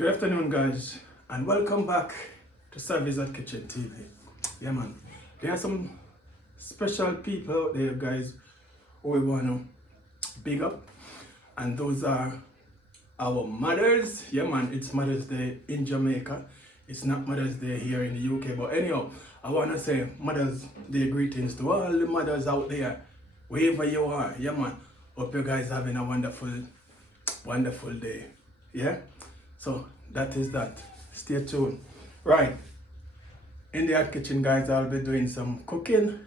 Good afternoon, guys, and welcome back to Service at Kitchen TV. Yeah, man, there are some special people out there, guys, who we want to big up, and those are our mothers. Yeah, man, it's Mother's Day in Jamaica. It's not Mother's Day here in the UK, but anyhow, I want to say Mother's Day greetings to all the mothers out there, wherever you are. Yeah, man, hope you guys having a wonderful day. Yeah. So that is that. Stay tuned. Right. In the hot kitchen, guys, I'll be doing some cooking.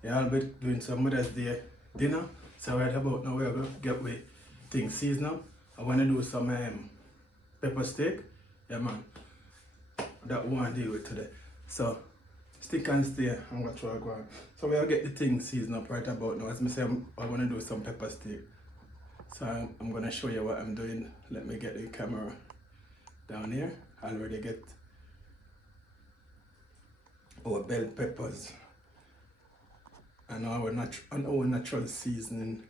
Yeah, I'll be doing some Mother's Day dinner. So right about now we're gonna get with things seasonal. I wanna do some pepper steak. Yeah, man. That we want to deal with today. So stick and stay and watch what I go on. So we'll get the things seasoned up right about now. As I say, I wanna do some pepper steak. So I'm gonna show you what I'm doing. Let me get the camera down here. I already get our bell peppers and our natural seasoning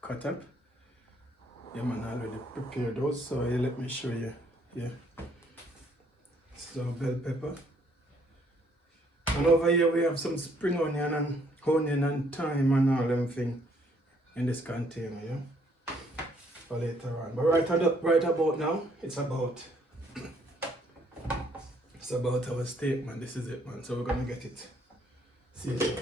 cut up. Yeah, man, I already prepared those. So yeah, let me show you. Yeah. So bell pepper. And over here we have some spring onion and thyme and all them things in this container. Yeah. For later on. But right about now, it's about our steak, man. This is it, man. So we're gonna get it seasoned.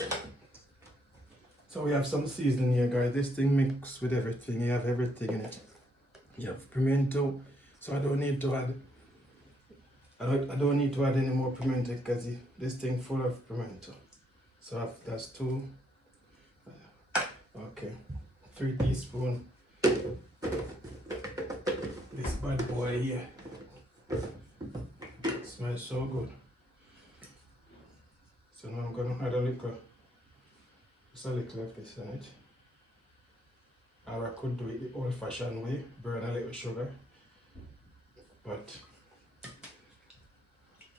So we have some seasoning here, guys. This thing mixed with everything. You have everything in it. You have pimento. So I don't need to add any more pimento because this thing full of pimento. So that's 3 teaspoons. This bad boy here. Smells so good. So now I'm gonna add just a little of this in it. Or I could do it the old-fashioned way, burn a little sugar. But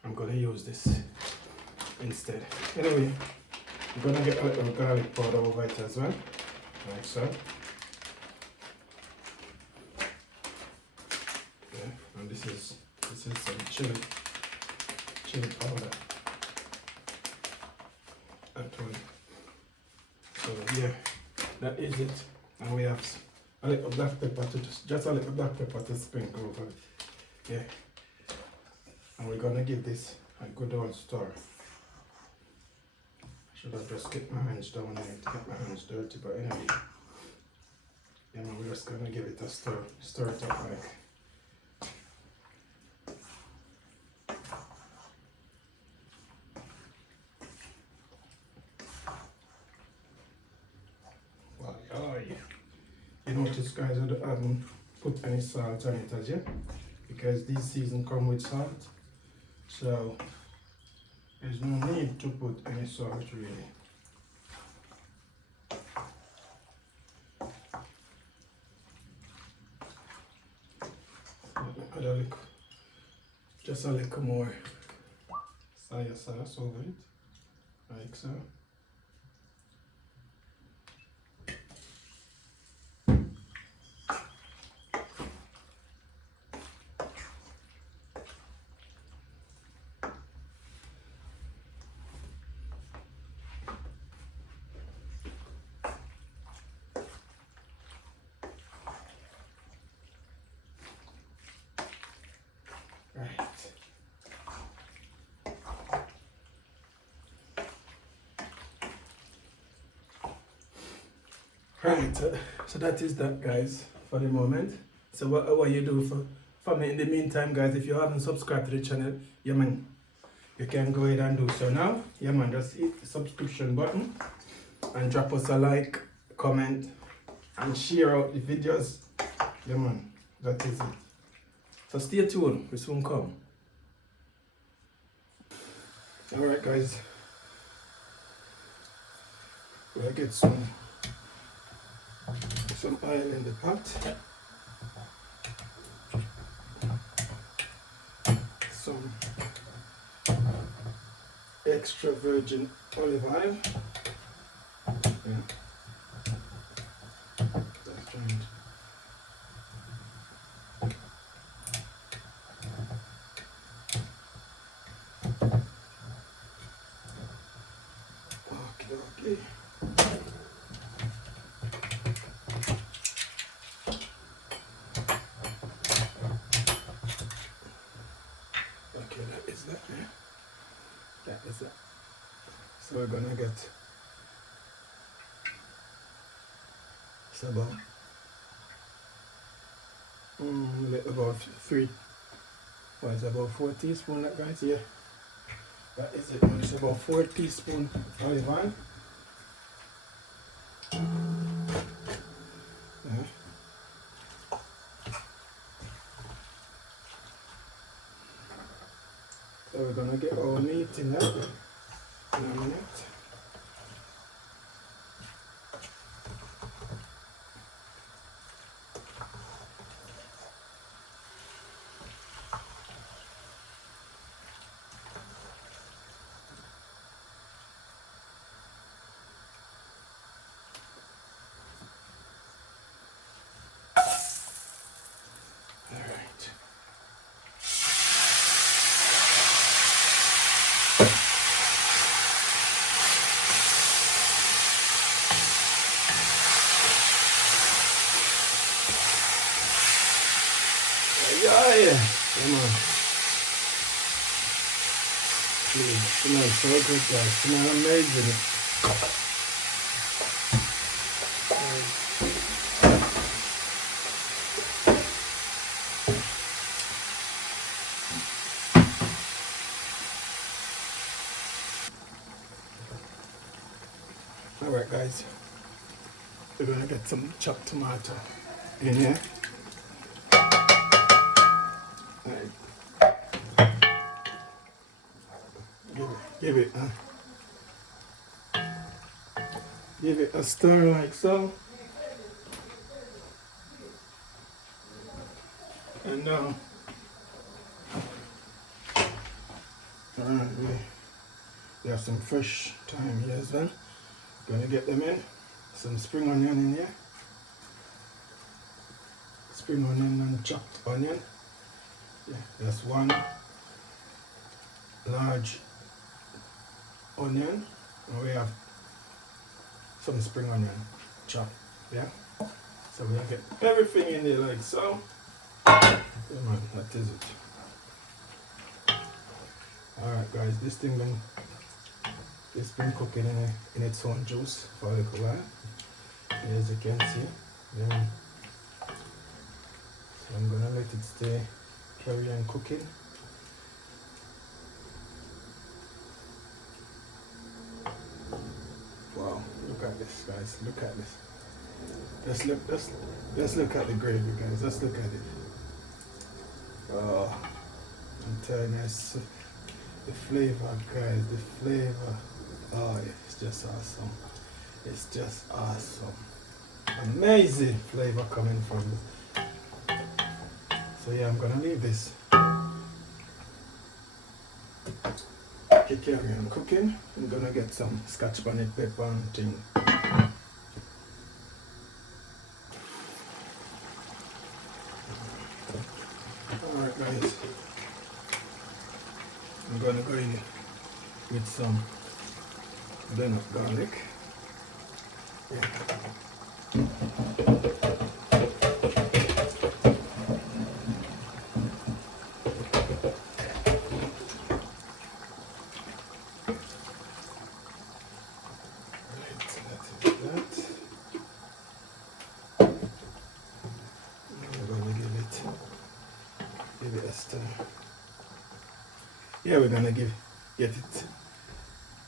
I'm gonna use this instead. Anyway, I'm gonna get a little garlic powder over it as well, like so. Yeah, and this is some chili powder. So yeah, that is it. And we have a little black pepper just a little black pepper to sprinkle over it. Yeah. And we're gonna give this a good old stir. I should have just kept my hands down there to get my hands dirty, but anyway. Yeah, man, we're just gonna give it a stir. Stir it up like. You notice, guys, I haven't put any salt on it as yet because these seasons come with salt, so there's no need to put any salt really. Add just a little more soy sauce over it, like so. Right, so that is that, guys, for the moment. So what you do for me in the meantime, guys, if you haven't subscribed to the channel, yeah, man, you can go ahead and do so now. Yeah, man, just hit the subscription button and drop us a like, comment, and share out the videos. Yeah, man, that is it. So stay tuned, we soon come. Alright, guys, we'll get some oil in the pot, some extra virgin olive oil. Yeah. That's right. So we're gonna get it's about about 3, what is it, about 4 teaspoons, that guys? Yeah, that is it. It's about 4 teaspoons olive oil. So we're gonna get our meat in there in a minute. Alright. Yeah. Come on. It smells so good, guys. It smells amazing. Alright, guys. We're gonna get some chopped tomato in here. Right. Give it a stir like so. And now, we have some fresh thyme here as well. Gonna get them in. Some spring onion in here. Spring onion and chopped onion. Yeah, that's 1 large onion. And we have some spring onion chopped. Yeah. So we'll get everything in there like so. Yeah, man, that is it. Alright guys, this been cooking in its own juice for a little while. As you can see. Yeah. So I'm gonna let it stay, carry on cooking. Wow, look at this guys, look at this. Let's look at the gravy guys, let's look at it. Oh, I'm telling you, the flavor guys, the flavor. Oh, it's just awesome. It's just awesome. Amazing flavor coming from it. So yeah, I'm gonna leave this. Okay, carry on cooking. I'm gonna get some scotch bonnet pepper and thing. Alright guys. I'm gonna go in with some blend of garlic. Yeah. Yeah, we're gonna get it,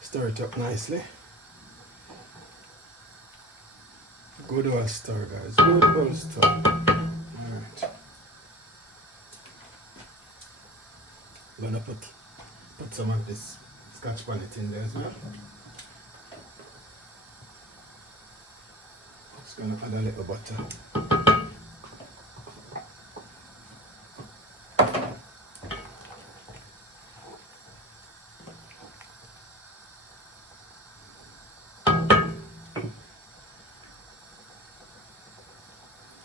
stir it up nicely. Good old stir, guys. Good old stir. Alright. I'm gonna put some of this scotch bonnet in there as well. Just gonna add a little butter.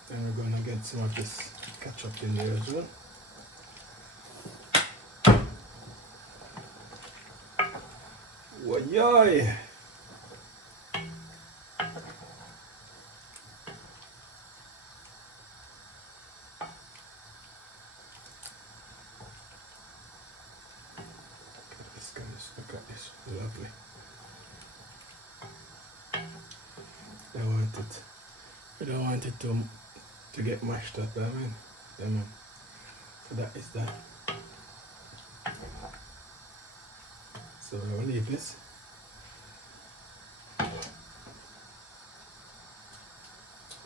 Then we're gonna get some of this ketchup in there as well. Why? This guys, look at this, lovely. Don't want it. We don't want it to get mashed up, I mean. Yeah, man. So that is that. So we'll leave this.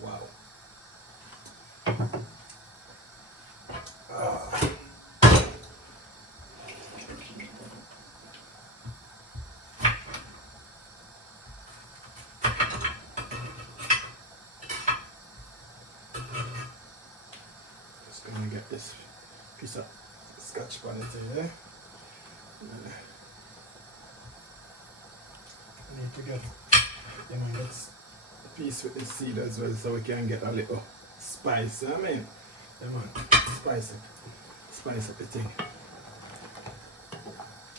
Wow. Just gonna get this piece of scotch bonnet in there. I need to get this piece with the seed as well so we can get a little spice. I mean, spice up the thing.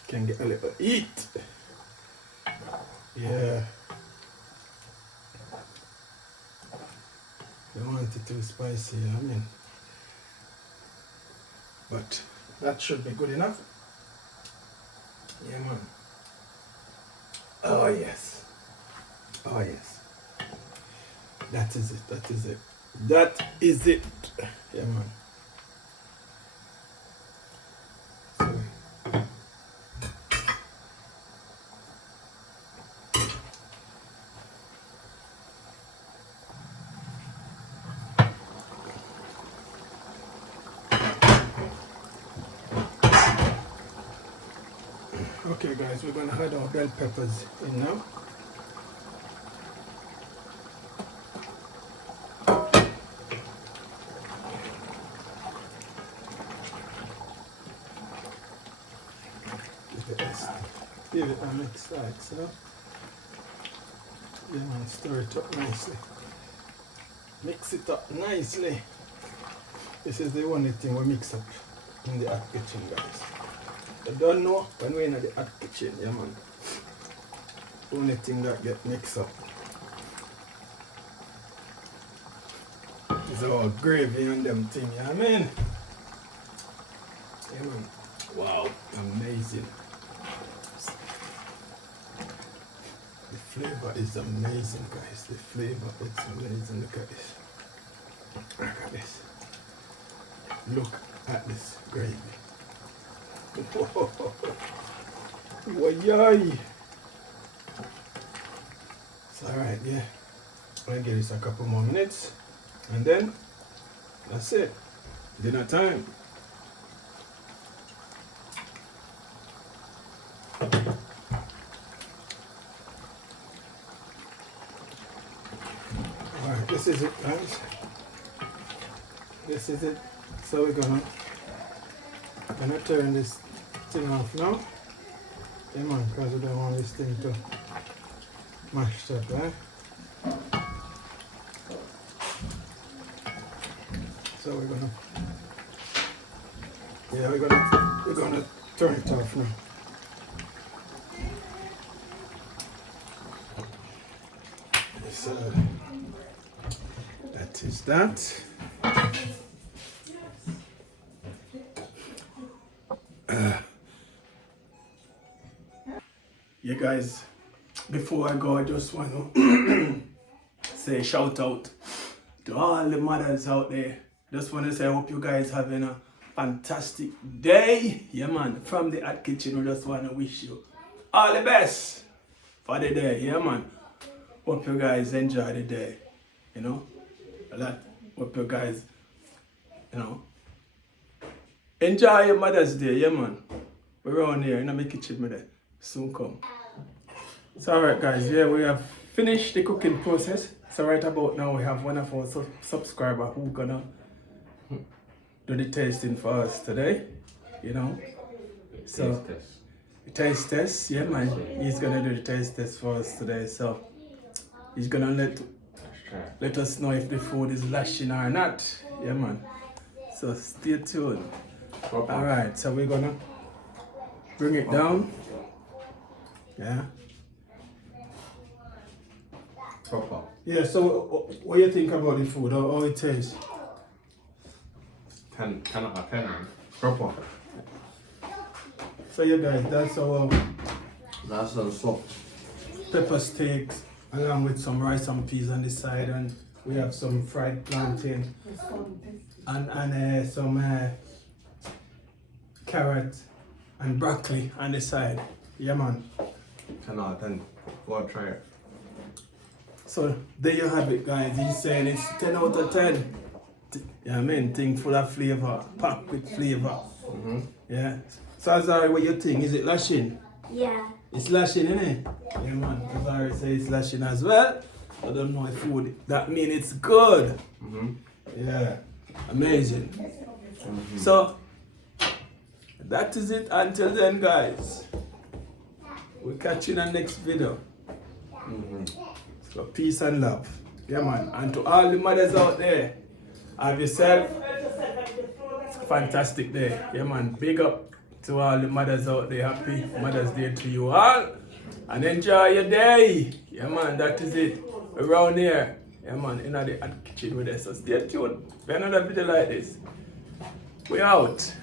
Can get a little heat. Yeah. Don't want it too spicy, I mean. But that should be good enough. Yeah, man. Oh, yes. Oh, yes. That is it. That is it. That is it. Yeah, man. Okay guys, we're gonna add our bell peppers in now. Give it a mix like so. Yeah man, stir it up nicely. Mix it up nicely. This is the only thing we mix up in the hot kitchen, guys. You don't know when we're in the hot kitchen, yeah man. Only thing that get mixed up is our gravy and them thing, yeah man. Yeah man. Wow, amazing. The flavor is amazing, guys. The flavor is amazing. Look at this. Look at this. Look at this gravy. Why? It's alright, yeah. I'll give this a couple more minutes and then that's it. Dinner time. Alright, this is it, guys. This is it. So we're gonna turn this thing off now. Yeah man, because we don't want this thing to mash up, right? So we're gonna turn it off now. So that is that. You guys, before I go, I just want to say shout out to all the mothers out there. Just want to say I hope you guys having a fantastic day. Yeah man, from the hot kitchen, we just want to wish you all the best for the day. Yeah man, hope you guys enjoy the day. You know, a lot. Hope you guys, you know, enjoy your Mother's Day. Yeah man, we're around here in my kitchen with it. Soon come. So alright guys, yeah, we have finished the cooking process. So right about now we have one of our subscribers who gonna do the tasting for us today, you know. So taste test, yeah man, he's gonna do the taste test for us today. So he's gonna let us know if the food is lashing or not, yeah man. So stay tuned. Alright, so we're gonna bring it down. Yeah. Proper. Yeah, so what do you think about the food? How it tastes? 10 out of 10. Proper. So yeah guys, that's our Nice little soft. pepper steaks along with some rice and peas on the side, and we have some fried plantain and some carrot and broccoli on the side. Yeah, man. 10 out of 10. Go and try it. So there you have it, guys. He's saying it's 10 out of 10. Yeah, I mean, thing full of flavor, packed with flavor. Yeah. So Azari, what you think? Is it lashing? Yeah. It's lashing, innit? Yeah, man. Azari says it's lashing as well. I don't know if food. That means it's good. Yeah. Amazing. So that is it. Until then, guys. We'll catch you in the next video. So peace and love. Yeah, man. And to all the mothers out there, have yourself a fantastic day. Yeah, man. Big up to all the mothers out there. Happy Mother's Day to you all. And enjoy your day. Yeah, man. That is it. Around here. Yeah, man. In the kitchen with us. So stay tuned for another video like this. We out.